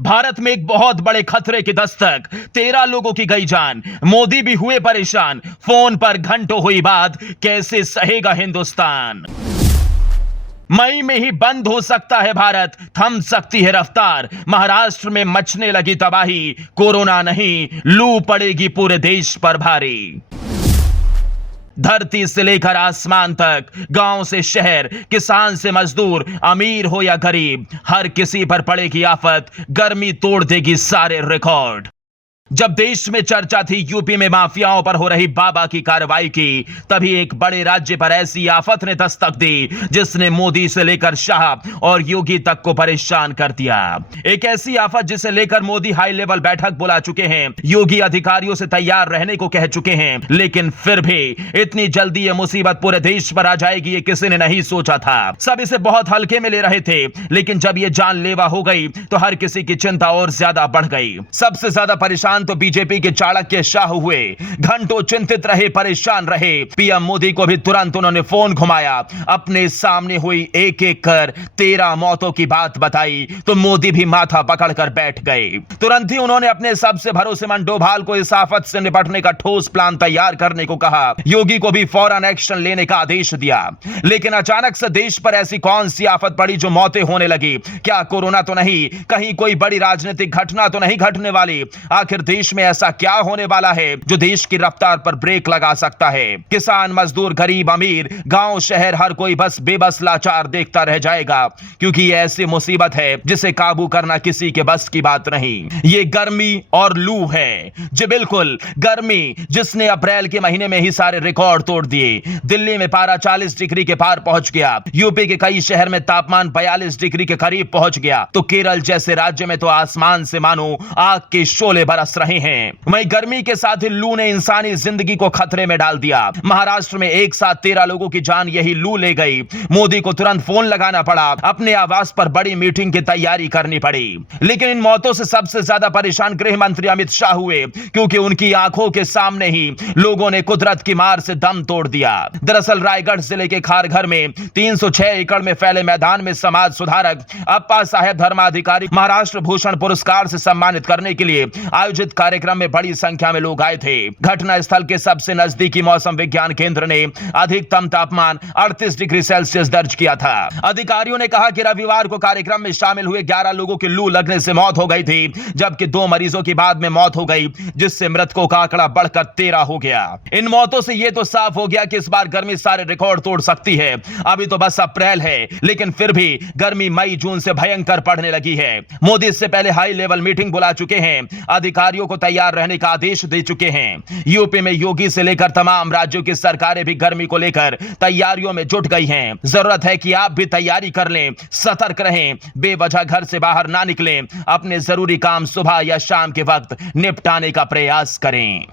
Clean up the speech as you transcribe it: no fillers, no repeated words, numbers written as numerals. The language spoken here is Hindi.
भारत में एक बहुत बड़े खतरे की दस्तक, 13 लोगों की गई जान, मोदी भी हुए परेशान, फोन पर घंटों हुई बात, कैसे सहेगा हिंदुस्तान। मई में ही बंद हो सकता है भारत, थम सकती है रफ्तार, महाराष्ट्र में मचने लगी तबाही, कोरोना नहीं लू पड़ेगी पूरे देश पर भारी। धरती से लेकर आसमान तक, गांव से शहर, किसान से मजदूर, अमीर हो या गरीब, हर किसी पर पड़ेगी आफत, गर्मी तोड़ देगी सारे रिकॉर्ड। जब देश में चर्चा थी यूपी में माफियाओं पर हो रही बाबा की कार्रवाई की, तभी एक बड़े राज्य पर ऐसी आफत ने दस्तक दी जिसने मोदी से लेकर शाह और योगी तक को परेशान कर दिया। एक ऐसी आफत जिसे लेकर मोदी हाई लेवल बैठक बुला चुके हैं, योगी अधिकारियों से तैयार रहने को कह चुके हैं, लेकिन फिर भी इतनी जल्दी यह मुसीबत पूरे देश पर आ जाएगी ये किसी ने नहीं सोचा था। सब इसे बहुत हल्के में ले रहे थे, लेकिन जब यह जानलेवा हो गई तो हर किसी की चिंता और ज्यादा बढ़ गई। सबसे ज्यादा परेशान तो बीजेपी के चाणक्य शाह हुए, घंटों चिंतित रहे, परेशान रहे। पीएम मोदी को भी तुरंत उन्होंने फोन घुमाया, अपने सामने हुई एक एक कर 13 मौतों की बात बताई तो मोदी भी माथा पकड़कर बैठ गए। तुरंत ही उन्होंने अपने सबसे भरोसेमंद डोभाल को इस आफत से निपटने का ठोस प्लान तैयार करने को कहा। योगी को भी फौरन एक्शन लेने का आदेश दिया। लेकिन अचानक से देश पर ऐसी कौन सी आफत पड़ी जो मौतें होने लगी? क्या कोरोना तो नहीं, कहीं कोई बड़ी राजनीतिक घटना तो नहीं घटने वाली? आखिर देश में ऐसा क्या होने वाला है जो देश की रफ्तार पर ब्रेक लगा सकता है? किसान, मजदूर, गरीब, अमीर, गांव, शहर, हर कोई बस बेबस लाचार देखता रह जाएगा, क्योंकि ये ऐसी मुसीबत है जिसे काबू करना किसी के बस की बात नहीं। ये गर्मी और लू है। जी बिल्कुल, गर्मी जिसने अप्रैल के महीने में ही सारे रिकॉर्ड तोड़ दिए। दिल्ली में पारा 40 डिग्री के पार पहुंच गया, यूपी के कई शहर में तापमान 42 डिग्री के करीब पहुंच गया, तो केरल जैसे राज्य में तो आसमान से मानो आग के शोले बरस रहे हैं। वहीं गर्मी के साथ ही लू ने इंसानी जिंदगी को खतरे में डाल दिया। महाराष्ट्र में एक साथ 13 लोगों की जान यही लू ले गई। मोदी को तुरंत फोन लगाना पड़ा, अपने आवास पर बड़ी मीटिंग की तैयारी करनी पड़ी। लेकिन इन मौतों से सबसे ज्यादा परेशान गृह मंत्री अमित शाह हुए, क्योंकि उनकी आंखों के सामने ही लोगों ने कुदरत की मार से दम तोड़ दिया। दरअसल रायगढ़ जिले के खारघर में 306 एकड़ में फैले मैदान में समाज सुधारक अप्पा साहेब धर्माधिकारी महाराष्ट्र भूषण पुरस्कार से सम्मानित करने के लिए आयोजित कार्यक्रम में बड़ी संख्या में लोग आए थे। घटना स्थल के सबसे नजदीकी मौसम विज्ञान केंद्र ने अधिकतम तापमान 38 डिग्री सेल्सियस दर्ज किया था। अधिकारियों ने कहा कि रविवार को कार्यक्रम में शामिल हुए 11 लोगों की लू लगने से मौत हो गई थी, जबकि 2 मरीजों की बाद में मौत हो गई, जिससे मृतकों का आंकड़ा बढ़कर 13 हो गया। इन मौतों से यह तो साफ हो गया कि इस बार गर्मी सारे रिकॉर्ड तोड़ सकती है। अभी तो बस अप्रैल है, लेकिन फिर भी गर्मी मई जून से भयंकर पड़ने लगी है। मोदी इससे पहले हाई लेवल मीटिंग बुला चुके हैं, अधिकारियों को तैयार रहने का आदेश दे चुके हैं। यूपी में योगी से लेकर तमाम राज्यों की सरकारें भी गर्मी को लेकर तैयारियों में जुट गई हैं। जरूरत है कि आप भी तैयारी कर लें, सतर्क रहें, बेवजह घर से बाहर ना निकलें, अपने जरूरी काम सुबह या शाम के वक्त निपटाने का प्रयास करें।